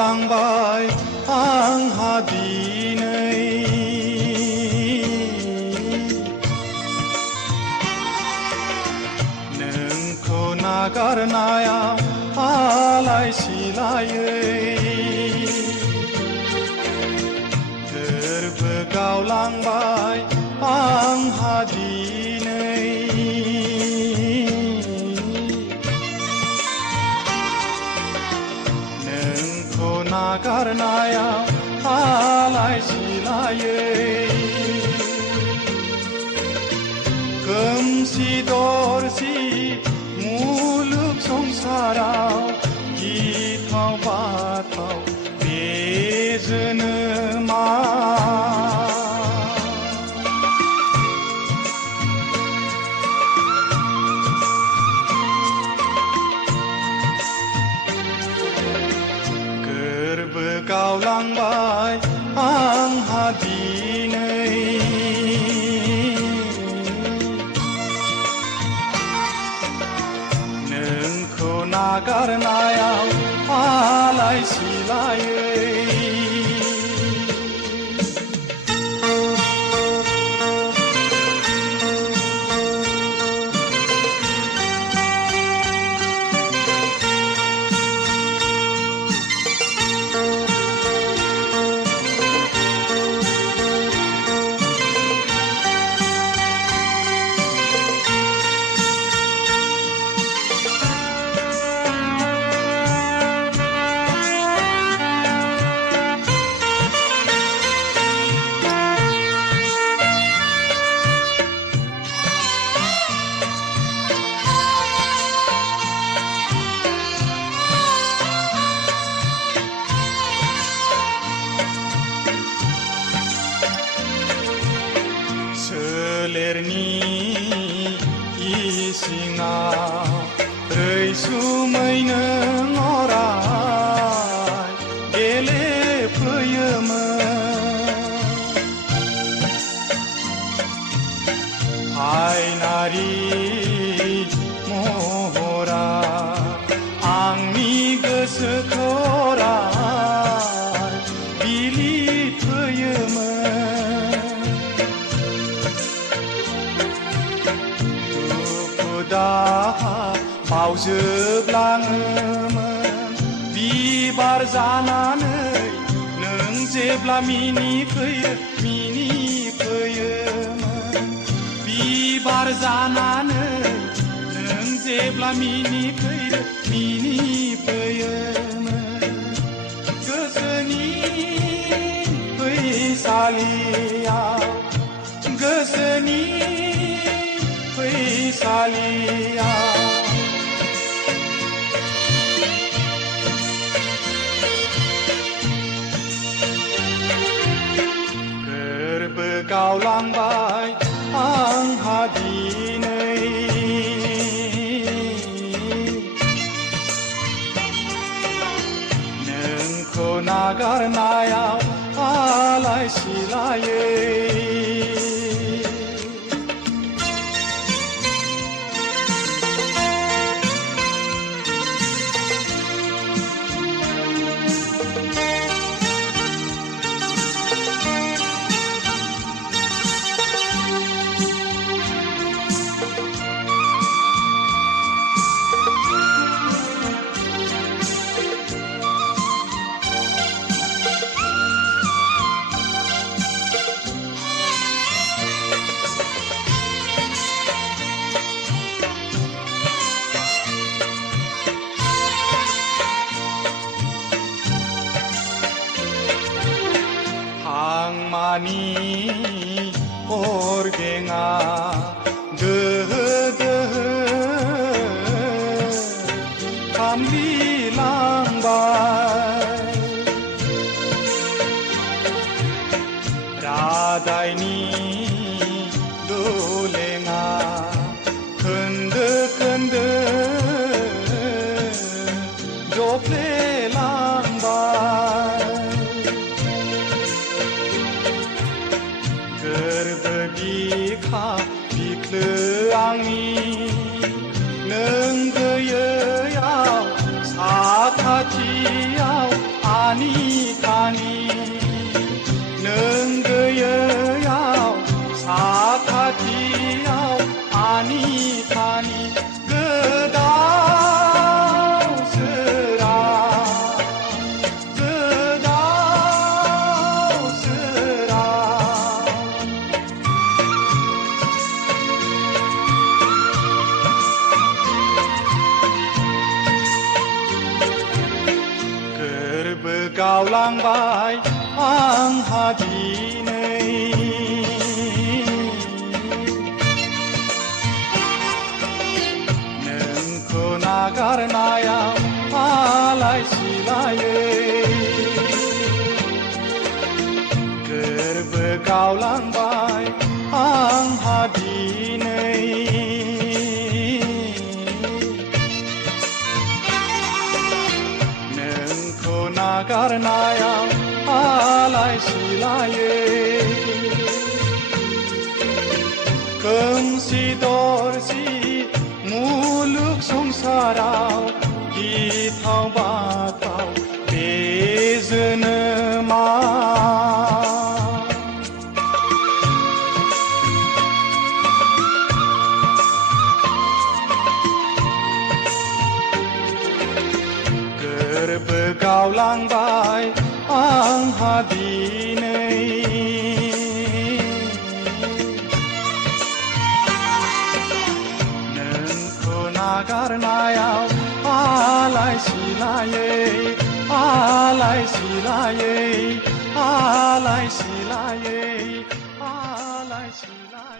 गावलांबाय आंहा दिनै नोंखौ नागारनायाव आलाय सिलायै गोरबो गावलांबाय आंहा दिनै नोंखौ नागारनायाव आलाय सिलायै खोमसि दरसि मुलुग संसाराव गिथाव बाथाव बे जोनोमा गोरबो गावलांबाय आंहा दिनै नोंखौ नागारनायाव आलाय सिलायै सोलेरनि इसिङाव रैसुमै नों अराय गेलेफैयोमोन आयनारि महरा आंनि गोसोखौ अराय बिलिफैयोमोन दाहा बावजोबलाङोमोन बिबार जानानै नों जेब्ला मिनिफैयोमोन बिबार जानानै नों जेब्ला मिनिफैयोमोन गोसोनि फैसालियाव गोसोनि फैसालिया गोरबो गावलांबाय आंहा दिनै नोंखौ नागारनायाव आलाय सिलायै हांमानि अरगेङा दोहो दोहो खामग्लिलांबाय रादायनि दोलेङा खोन्दो खोन्दो जफ्लेलांबाय गोरबो बिखा बिख्लो आंनि नों गैयैयाव साखाथियाव आनि खानि नों गैयैयाव साखाथियाव आनि खानि गोदाव सोराव गोरबो गावलांबाय आंहा दिनै नोंखौ नागारनायाव आलाय सिलायै गोरबो गावलांबाय आंहा दिनै नागारनायाव आलाय सिलायै खोमसि दरसि मुलुग संसाराव गिथाव बाथाव बे जोनोमा गोरबो गावलांबाय आंहा दिनै नोंखौ नागारनायाव आलाय सिलायै आलाय सिलायै आलाय सिलायै आलाय सिलायै